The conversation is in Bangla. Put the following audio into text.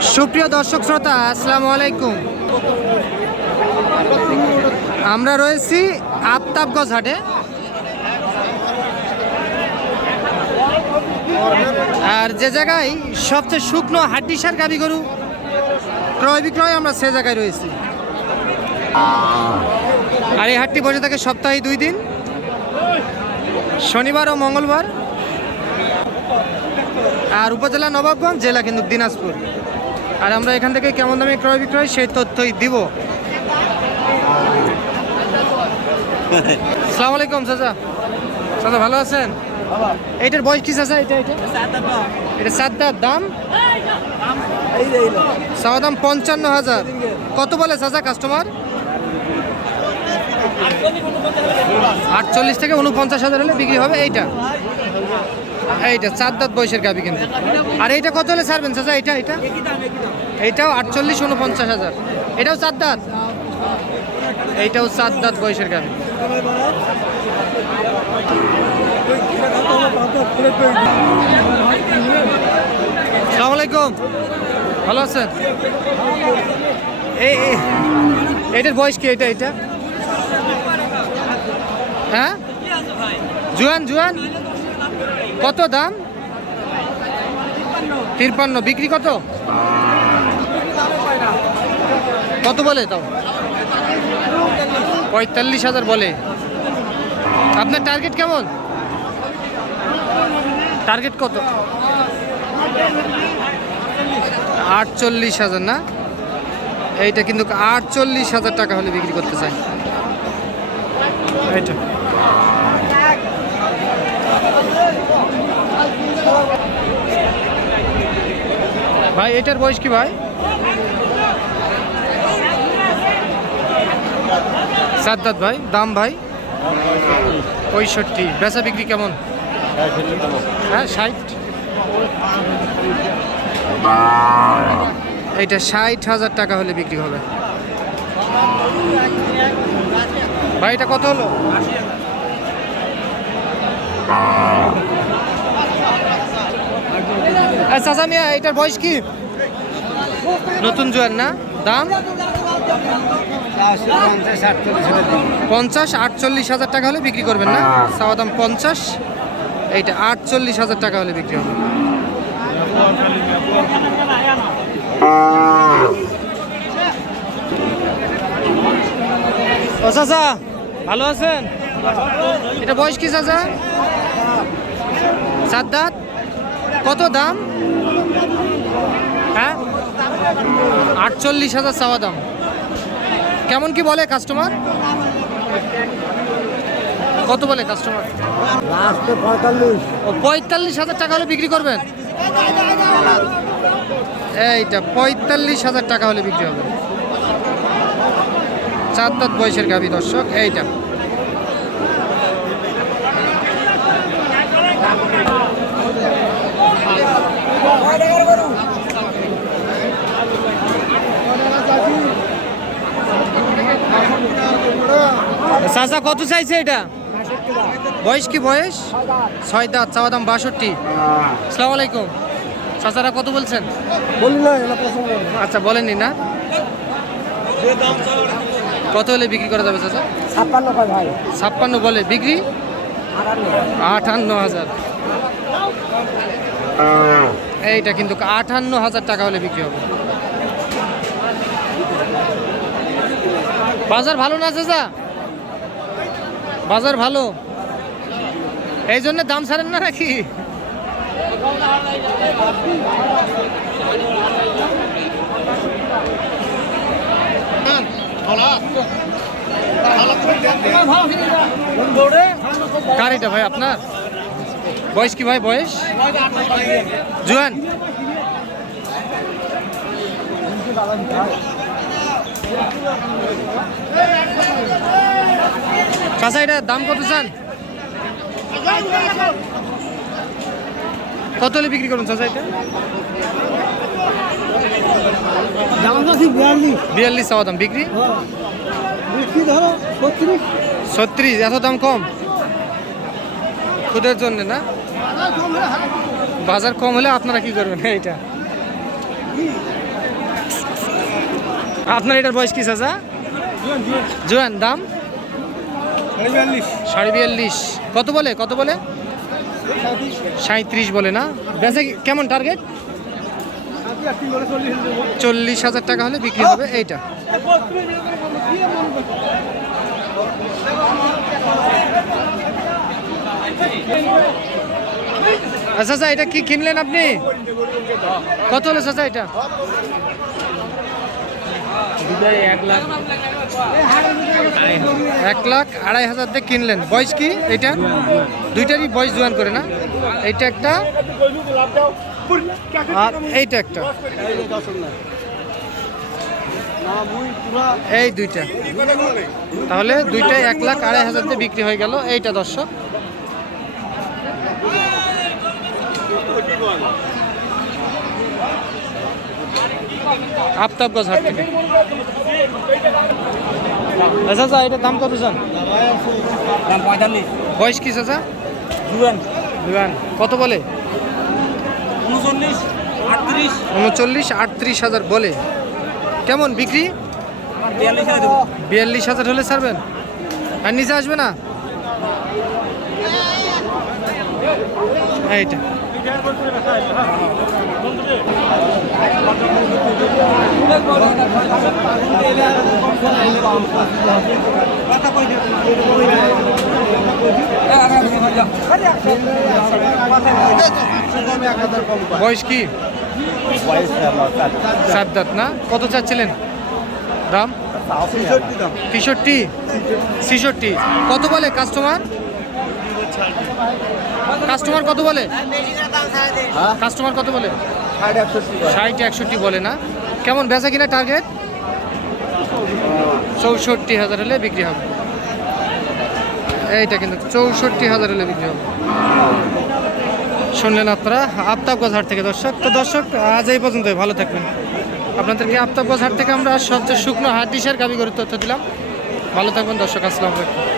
সুপ্রিয় দর্শক শ্রোতা, আসসালামু আলাইকুম। আমরা রয়েছি আফতাবগঞ্জ হাটে। আর যে জায়গায় সবচেয়ে শুকনো হাড্ডিসার গাভী গরু ক্রয় বিক্রয়, আমরা সে জায়গায় রয়েছি। আর এই হাটটি বসে থাকে সপ্তাহে 2 দিন, শনিবার ও মঙ্গলবার। আর উপজেলা নবাবগঞ্জ, জেলা কিন্তু দিনাজপুর। আর আমরা এখান থেকে কেমন দামে ক্রয় বিক্রয় সেই তথ্যই দিব। আসসালামু আলাইকুম চাচা। চাচা ভালো আছেন? এইটার বয়স কি চাচা? এটা 7 দাঁত। দাম চাওয়া দাম 55,000। কত বলে চাচা কাস্টমার? 48 থেকে 49,000 হলে বিক্রি হবে। এইটা 7 দাঁত বয়সের গাভী কিন্তু। আর এইটা কত হলে ছাড়বেন চাচা? এইটাও 48-49,000। এটাও 7 দাঁত। এইটাও 7 দাঁত বয়সের গাভী। আসসালামু আলাইকুম, ভালো আছেন? এইটার বয়স কি? এটা হ্যাঁ, জুয়ান। কত দাম? 53। বিক্রি কত বলে? তাও 45,000 বলে। আপনার টার্গেট কেমন? টার্গেট কত? 48,000 না? এইটা কিন্তু 48,000 টাকা হলে বিক্রি করতে চাই। এইটা ভাই, এটার বয়স কি ভাই? 7 দাঁত ভাই। দাম ভাই 65। বেচা বিক্রি কেমন? হ্যাঁ 60। এইটা 60,000 টাকা হলে বিক্রি হবে ভাই। এটা কত হলো? চাচা মিয়া, এটার বয়স কি? নতুন জোয়ান না? দাম 50-48,000 টাকা হলে বিক্রি করবেন না? চাওয়া দাম 50, এইটা 48,000 টাকা হলে বিক্রি হবে। ও চাচা ভালো আছেন? এটা বয়স কি চাচা? 7 দাঁত। কত দাম? হ্যাঁ 48,000 চাওয়া দাম। কেমন কি বলে কাস্টমার? কত বলে কাস্টমার? 45,000 টাকা হলে বিক্রি করবেন। এইটা 45,000 টাকা হলে বিক্রি হবে। 7 দাঁত বয়সের গাভী দর্শক। এইটা চাচা কত চাইছে? এটা বয়স কি? বয়স 6 দাঁত। চাওয়া দাম 62। আসসালামু আলাইকুম। চাচারা কত বলছেন? আচ্ছা বলেননি না? কত হলে বিক্রি করা যাবে চাচা? 56 বলে। বিক্রি 58,000। এইটা কিন্তু 58,000 টাকা হলে বিক্রি হবে। বাজার ভালো না চাচা? বাজার ভালো, এই জন্য দাম ছাড়েন না নাকি? কার এটা ভাই? আপনার বয়স কি ভাই? বয়স জুয়ান। চাচা এটা দাম কত চান? কত হলে বিক্রি করুন চাচা? এটা 42 চাওয়া দাম। বিক্রি 36। এত দাম কম? খুদের জন্য না? বাজার কম হলে আপনারা কি করবেন? এইটা আপনার এটার বয়স কি চাচা? জোয়ান, দাম 42.5। কত বলে? 37 বলে না? বেচা কেমন টার্গেট? 40,000 টাকা হলে বিক্রি হবে এইটা। চাচা এটা কি কিনলেন আপনি? কত হলো চাচা এটা? 1,02,500 দিয়ে কিনলেন। বয়স কি এটা? দুইটারই বয়স জোয়ান করে না? এইটা একটা আর এইটা একটা, এই দুইটা। তাহলে দুইটাই 1,02,500 দিয়ে বিক্রি হয়ে গেল এইটা দর্শক। আফতাবগঞ্জ হাট থেকে। চাচা এটার দাম কত চান? দাম 45। বয়স কি চাচা? জুয়ান। কত বলে? 39-38,000 বলে। কেমন বিক্রি? 42,000 হলে ছাড়বেন? আর নিচে আসবে না? এইটা বয়স কি? 7 দাঁত না? কত চাচ্ছিলেন দাম? 63। কত বলে কাস্টমার? কত বলে? কাস্টমার কত বলে? 60-61 বলে না? কেমন বেচা কিনা টার্গেট? 64,000 হলে বিক্রি হবে। এইটা কিন্তু 64,000 হলে বিক্রি হবে। শুনলেন আপনারা আফতাবগঞ্জ হাট থেকে দর্শক। তো দর্শক আজ এই পর্যন্তই, ভালো থাকবেন। আপনাদেরকে আফতাবগঞ্জ হাট থেকে আমরা সবচেয়ে শুকনো হাট ডিশের গাবি গরুর তথ্য দিলাম। ভালো থাকবেন দর্শক, আসসালামু আলাইকুম।